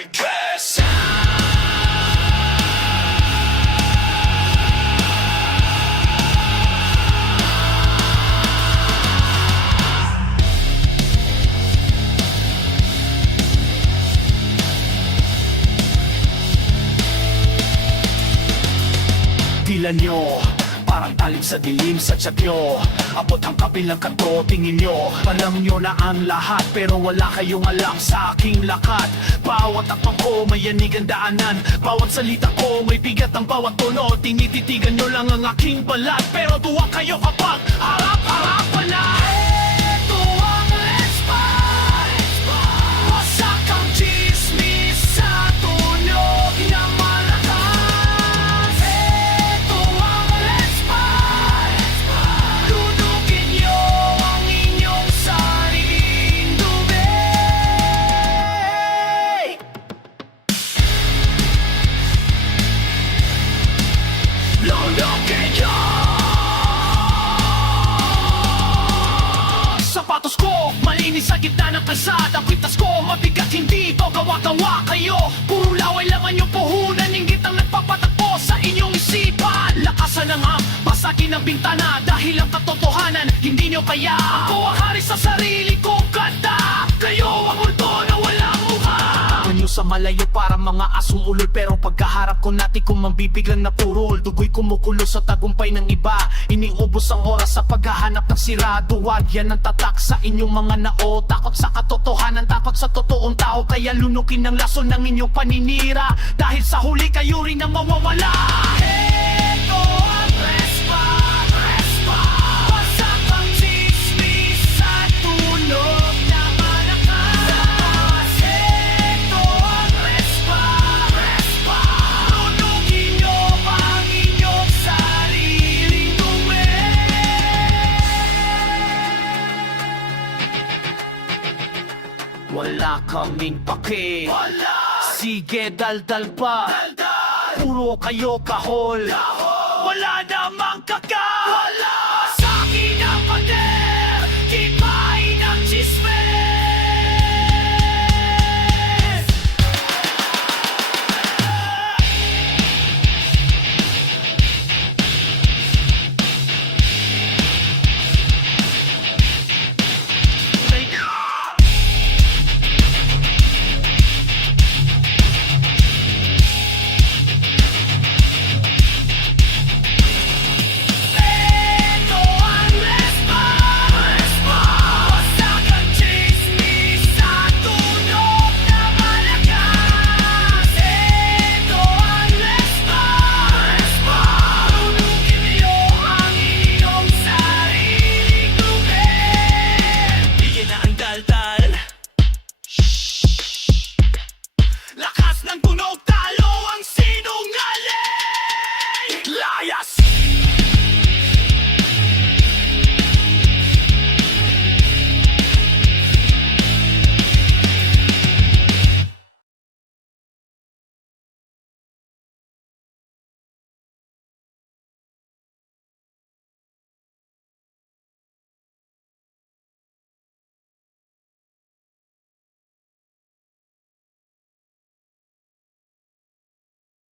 Marquez. Tila nyo, parang talim sa dilim sa tiyan nyo. Abot ang kabilang kanto, tingin nyo. Alam nyo na ang lahat, pero wala kayong alam sa aking lakad. Bawat akbang ko may yanig ang daanan. Bawat salita ko may bigat ang bawat tono. Tinititigan nyo lang ang aking balat, pero tuwa kayo kapag harap-harapan na. Ito ang Espal. Wasak ang chismis sa tunog na malakas. Ito ang Espal. Lunugin nyo ang inyong sariling dumi. Lunugin nyo. Sapatos ko, malinis sa gitna ng kalsada. Kwintas ko, mabigat, hindi to gawa-gawa kayo. Puro laway laman yung puhunan, inggit ang nagpapatakbo sa inyong isipan. Lakasan ang basagin ang bintana, dahil ang katotohanan hindi nyo kaya. Ako ang hari sa sarili kong ganda, kayo ang multo na walang mukha. Nyo sa malayo para mga asong ulol, pero pagkaharap ko natin kung mambibiglang napurol. Dugoy kumukulo sa tagumpay ng iba, iniubos ang oras sa paghahanap ng sira. Duwag yan ang tatak sa inyong mga nao. Takot sa katotohanan, takot sa totoong tao. Kaya lunukin ang lason ng inyong paninira, dahil sa huli kayo rin ang mawawala. Ito ang Respa, Respa. Wasak ang chismis sa tunog na malakas. Ito ang Respa, Respa. Lunugin nyo ang inyong sariling dumi. Wala kaming pake. Wala. Sige, daldal pa. Daldal. Puro kayo kahol.